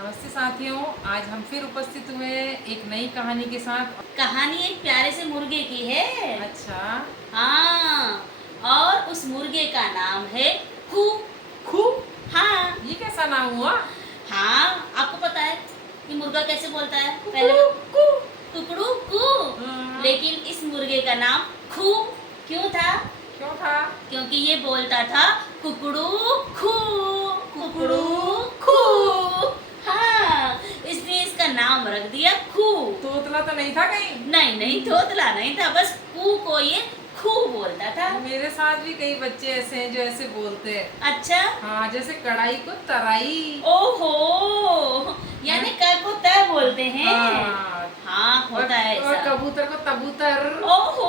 नमस्ते साथियों, आज हम फिर उपस्थित हुए एक नई कहानी के साथ। कहानी एक प्यारे से मुर्गे की है। अच्छा। हाँ, और उस मुर्गे का नाम है खू। खू? हाँ ये कैसा नाम हुआ? हाँ, आपको पता है कि मुर्गा कैसे बोलता है? पहले कुकड़ू कू। कुकड़ू कू, हाँ। लेकिन इस मुर्गे का नाम खू क्यों था? क्यों था? क्योंकि ये बोलता था कुकड़ू खू, कुकड़ू खू। हाँ, इसलिए इसका नाम रख दिया खू। तोतला तो नहीं था कहीं? नहीं नहीं, तोतला नहीं था, बस कू को ये खू बोलता था। मेरे साथ भी कई बच्चे ऐसे हैं जो ऐसे बोलते हैं। अच्छा। हाँ, जैसे कढ़ाई को तराई। ओहो, यानी क को त बोलते हैं। हाँ, हाँ, होता है और ऐसा। कबूतर को तबूतर। ओहो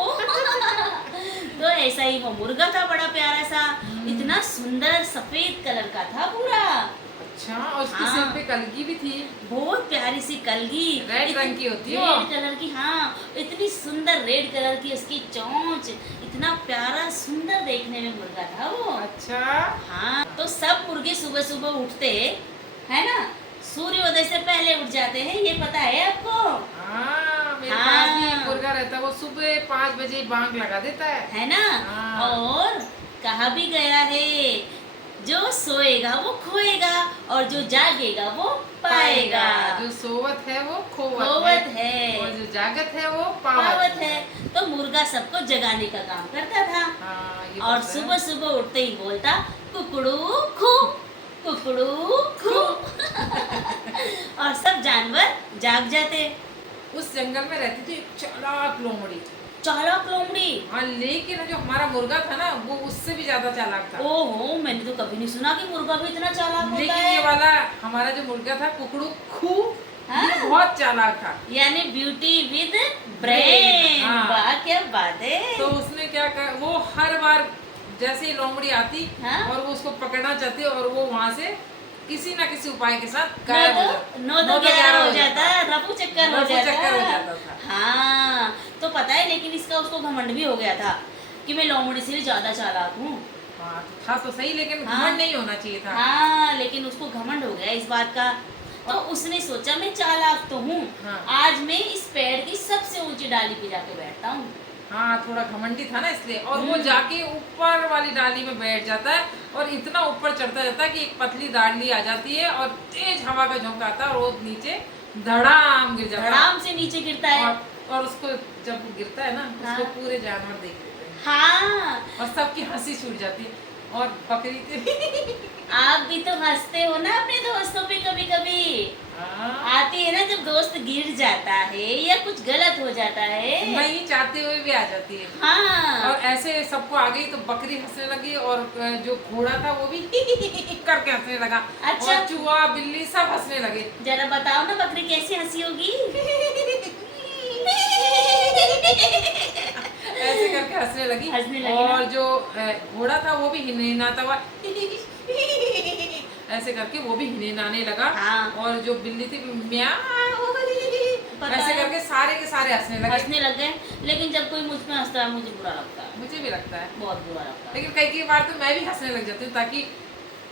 तो ऐसा ही वो मुर्गा था, बड़ा प्यारा सा, इतना सुंदर सफेद कलर का था पूरा। अच्छा, और उसके हाँ। सिर पे कलगी भी थी। बहुत प्यारी सी कलगी, रेड रंग की होती है। रेड कलर की, हाँ, इतनी सुंदर रेड कलर की उसकी चोंच, इतना प्यारा सुंदर देखने में मुर्गा था वो। अच्छा। हाँ, तो सब मुर्गे सुबह सुबह उठते है ना, सूर्योदय से पहले उठ जाते हैं, ये पता है आपको? हाँ, मेरे हाँ। पास भी एक मुर्गा रहता है, वो सुबह 5 बजे बांग लगा देता है ना? हाँ। और कहा भी गया है, जो सोएगा वो खोएगा और जो जागेगा वो पाएगा। जो सोवत है वो खोवत खोवत है है और जो जागत है वो पावत है। तो मुर्गा सबको जगाने का काम करता था। हाँ, ये और पता है। सुबह सुबह उठते ही बोलता कुकड़ू खू, कुकड़ू खू और सब जानवर जाग जाते। उस जंगल में रहती थी एक चालाक लोमड़ी। चालाक लोमड़ी? हाँ, लेकिन जो हमारा मुर्गा था ना, वो उससे भी ज्यादा चालाक था। ओहो, मैंने तो कभी नहीं सुना कि मुर्गा भी इतना चालाक होता लेकिन है। ये वाला हमारा जो मुर्गा था कुकड़ू खू, हाँ? ये बहुत चालाक था। यानी ब्यूटी विद ब्रेन। हाँ। वाह, क्या बात है। तो उसने क्या कर, वो हर बार जैसे ही लोमड़ी आती हाँ? और वो उसको पकड़ना चाहती और वो वहां से किसी ना किसी उपाय के साथ नौ गायब हो तो जाता। 9 तो 11 हो जाता, रफू चक्कर हो जाता था। हाँ, तो पता है, लेकिन इसका उसको घमंड भी हो गया था कि मैं लोमड़ी से भी ज्यादा चालाक हूँ। हाँ, था तो सही, लेकिन हाँ। घमंड नहीं होना चाहिए था। हाँ, लेकिन उसको घमंड हो गया इस बात का। तो उसने सोचा मैं चालाक तो हूँ, हाँ। आज मैं इस पेड़ की सबसे ऊंची डाली पे जाके बैठता हूँ। हाँ, थोड़ा घमंडी था ना इसलिए, और वो जाके ऊपर वाली डाली में बैठ जाता है और इतना ऊपर चढ़ता जाता है कि एक पतली डाली आ जाती है और तेज हवा का झोंका आता है और वो नीचे धड़ाम गिर जाता है। धड़ाम से नीचे गिरता है। और उसको जब वो गिरता है ना, हाँ। उसको पूरे जानवर देख लेते हैं हाँ, और सबकी हंसी छूट जाती है। और बकरी आप भी तो हंसते हो ना अपने दोस्तों पे कभी कभी। हाँ। आती है ना जब दोस्त गिर जाता है या कुछ गलत हो जाता है। नहीं चाहते हुए भी आ जाती है। हाँ। और ऐसे सबको आ गई तो बकरी हंसने लगी और जो घोड़ा था वो भी करके हंसने लगा। अच्छा। और चूहा बिल्ली सब हंसने लगे। जरा बताओ ना, बकरी कैसी हंसी होगी? ऐसे करके हंसने लगी ना? और जो घोड़ा था वो भी हिनहिनाता हुआ ऐसे करके वो भी हिनहिनाने लगा। हाँ। और जो बिल्ली थी म्याऊ ऐसे करके सारे के सारे हंसने हंसने लग गए। लेकिन जब कोई मुझ पे हंसता है मुझे बुरा लगता है, मुझे भी लगता है, बहुत बुरा लगता है। लेकिन कई बार तो मैं भी हंसने लग जाती हूँ ताकि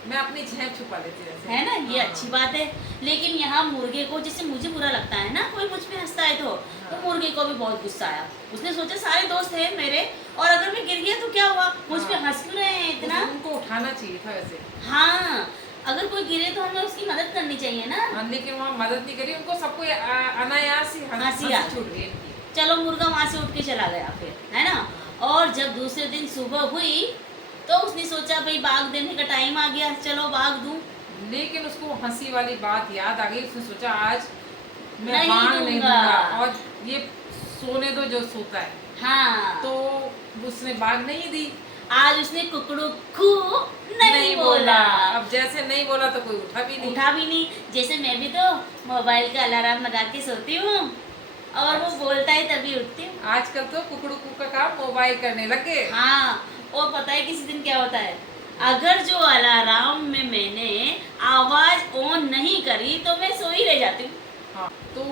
मैं अपनी झेप छुपा लेती रहती है ना, ये हाँ। अच्छी बात है। लेकिन यहाँ मुर्गे को, जैसे मुझे बुरा लगता है ना कोई मुझ पे हंसता है तो मुर्गे को भी बहुत गुस्सा आया। उसने सोचा सारे दोस्त हैं मेरे, और अगर मैं गिर गया तो क्या हुआ, मुझ पे हंस क्यों रहे हैं इतना। उनको उठाना चाहिए था वैसे। हाँ, अगर कोई गिरे तो हमें उसकी मदद करनी चाहिए ना। हाँ, लेकिन वहाँ मदद नहीं करी, उनको सबको अनायास ही हंसी आ छूट गई। चलो, मुर्गा वहां से उठ के चला गया फिर, है ना। और जब दूसरे दिन सुबह हुई तो उसने सोचा भाई बाग देने का टाइम आ गया, चलो बाग दूं। लेकिन उसको हंसी वाली बात याद आ गई। उसने सोचा आज मैं नहीं बांग नहीं दूंगा। दूंगा और ये सोने दो जो सोता है। हाँ, तो उसने बाग नहीं दी। आज उसने कुकड़ू खू नहीं बोला। अब जैसे नहीं बोला तो कोई उठा भी नहीं। उठा भी नहीं। जैसे मैं भी तो मोबाइल का अलार्म लगा के सोती हूँ और वो बोलता है तभी उठती हूँ। आजकल तो कुकड़ू कू का काम मोबाइल करने लगे। हाँ, और पता है किसी दिन क्या होता है, अगर जो अलार्म में मैंने आवाज ऑन नहीं करी तो मैं सो ही रह जाती हूँ। हाँ, तो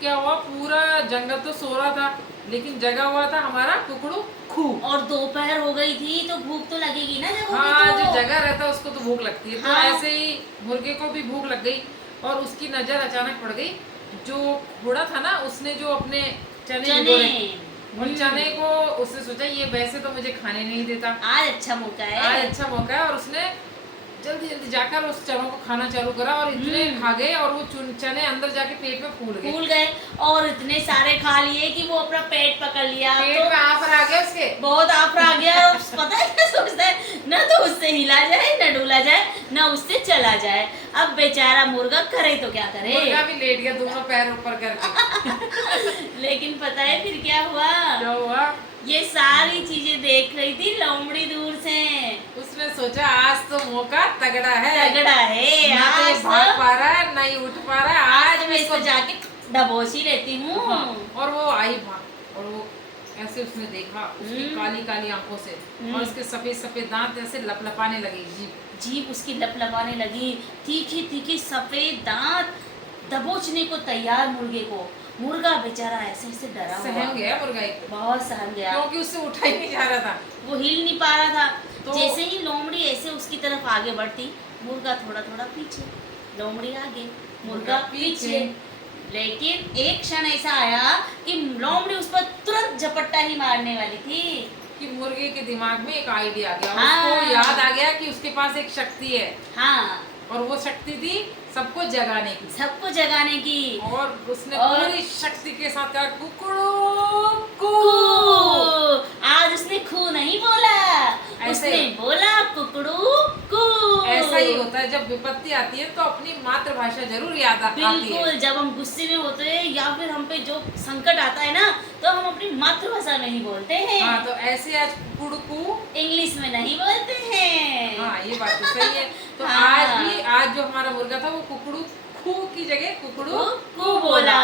क्या हुआ, पूरा जंगल तो सो रहा था लेकिन जगा हुआ था हमारा कुकड़ू खू। और दोपहर हो गई थी तो भूख तो लगेगी ना जब हाँ, तो। जो जगह रहता है उसको तो भूख लगती है। हाँ। तो ऐसे ही मुर्गे को भी भूख लग गई और उसकी नजर अचानक पड़ गई, जो घोड़ा था ना उसने जो अपने चने चने भिगोए, उन चने को उसने सोचा ये वैसे तो मुझे खाने नहीं देता, आज अच्छा मौका है। आज अच्छा मौका है, और उसने जल्दी जल्दी जाकर उस चनों को खाना चालू करा और इतने खा गए और वो चने अंदर जाके पेट में फूल गए और इतने सारे खा लिए कि वो अपना पेट पकड़ लिया, पेट तो में आफर आ गया उसके, बहुत आफर आ गया। और पता है क्या सोचता है, न तो उससे हिला जाए, न डूला जाए, न उससे चला जाए। अब बेचारा मुर्गा करे तो क्या करे, मुर्गा भी लेट गया दोनों पैर ऊपर करके। लेकिन पता है फिर क्या हुआ, ये सारी चीजें देख रही थी लोमड़ी दूर से। उसने सोचा आज तो मौका तगड़ा है, ना तो ये आज भाग तो पा रहा है ना ये उठ पा रहा है, आज मैं इसको जाके दबोच ही लेती हूँ। हाँ, और वो आई भाग, और वो ऐसे उसने देखा उसकी काली काली आंखों से, और उसके सफेद सफेद दांत ऐसे लपलपाने लगे, जीभ उसकी लपलपाने लगी, तीखे तीखे सफेद दांत दबोचने को तैयार मुर्गे को। मुर्गा बेचारा ऐसे ऐसे डरा हुआ, सहम गया मुर्गा, एक बहुत सहम गया, क्योंकि उससे उठा ही नहीं जा रहा था, वो हिल नहीं पा रहा था। तो जैसे ही लोमड़ी ऐसे उसकी तरफ आगे बढ़ती, मुर्गा थोड़ा थोड़ा पीछे, लोमड़ी आगे, मुर्गा पीछे। लेकिन एक क्षण ऐसा आया कि लोमड़ी उस पर तुरंत झपट्टा ही मारने वाली थी कि मुर्गे के दिमाग में एक आइडिया आ गया, हाँ। उसको याद आ गया कि उसके पास एक शक्ति है, हाँ, और वो शक्ति थी सबको जगाने की, सबको जगाने की। और उसने और पूरी शक्ति के साथ कहा कुकड़ू कू। आज उसने खू नहीं बोला, उसने बोला कुकड़ू कू। ऐसा ही होता है, जब विपत्ति आती है तो अपनी मातृभाषा जरूर याद आती है। बिल्कुल, जब हम गुस्से में होते हैं या फिर हम पे जो संकट आता है ना, तो हम अपनी मातृभाषा में ही बोलते हैं। हाँ, तो ऐसे आज कुकड़ू कू इंग्लिश में नहीं बोलते हैं। हाँ, ये बात तो सही है। तो हाँ। आज जो हमारा मुर्गा था वो कुकड़ू खू की जगह कुकड़ू कू बोला,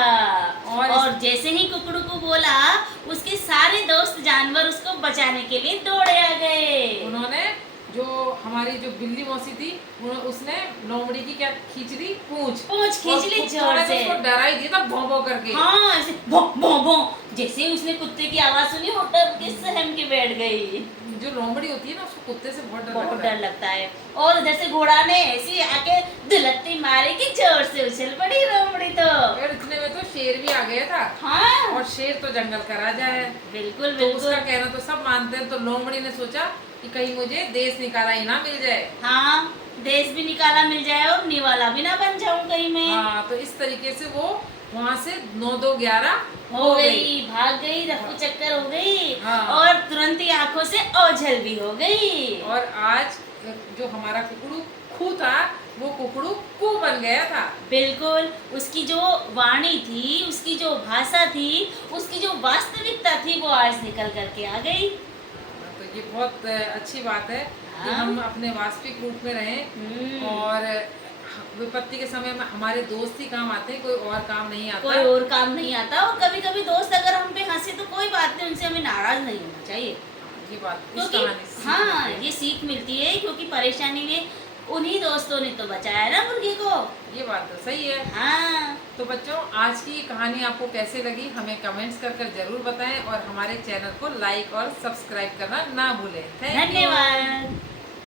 और जैसे ही कुकड़ू को बोला, उसके सारे दोस्त जानवर उसको बचाने के लिए दौड़े आ गए। उन्होंने जो हमारी जो बिल्ली मौसी थी, उसने लोमड़ी की क्या खींच दी, पूंछ खींच ली जोर से, उसको डरा ही दिया था भौं भौं करके। हाँ, ऐसे भौं भौं भौं। जैसे ही उसने कुत्ते की आवाज सुनी, वो डर के सहम के बैठ गई। जो लोमड़ी होती है ना, उसको कुत्ते से बहुत डर लगता है। और उधर से घोड़ा ने ऐसी आके दुलत्ती मारी कि जोर से उछल पड़ी लोमड़ी तो। और इतने में तो शेर भी आ गया था। हाँ, और शेर तो जंगल का राजा है, बिल्कुल तो बिल्कुल। उसका कहना तो सब मानते हैं। तो लोमड़ी ने सोचा कि कहीं मुझे देश निकाला ही ना मिल जाए। हाँ, देश भी निकाला मिल जाए और निवाला भी ना बन जाऊं कहीं मैं। हाँ, तो इस तरीके से वो वहाँ से 9-2-11 हो गई, भाग गई, रफू चक्कर हो गई। हाँ। और तुरंत ही आंखों से ओझल भी हो गई। और आज जो हमारा कुकड़ू खू था, वो कुकड़ू कू बन गया था। बिल्कुल, उसकी जो वाणी थी, उसकी जो भाषा थी, उसकी जो वास्तविकता थी, वो आज निकल करके आ गई। तो ये बहुत अच्छी बात है कि हाँ। हम अपने वास्तविक रूप में रहें, और विपत्ति के समय में हमारे दोस्त ही काम आते हैं, कोई और काम नहीं आता। कोई और काम नहीं आता। और कभी कभी दोस्त अगर हम पे हंसे तो कोई बात नहीं, उनसे हमें नाराज नहीं होना चाहिए, ये बात इस क्योंकि कहानी से सीख हाँ, मिलती है। ये सीख मिलती है, क्योंकि परेशानी में उन्हीं दोस्तों ने तो बचाया ना मुर्गी को। ये बात तो सही है। हाँ, तो बच्चों, आज की कहानी आपको कैसे लगी हमें कमेंट्स कर जरूर बताएं, और हमारे चैनल को लाइक और सब्सक्राइब करना ना भूलें। Thank you. धन्यवाद।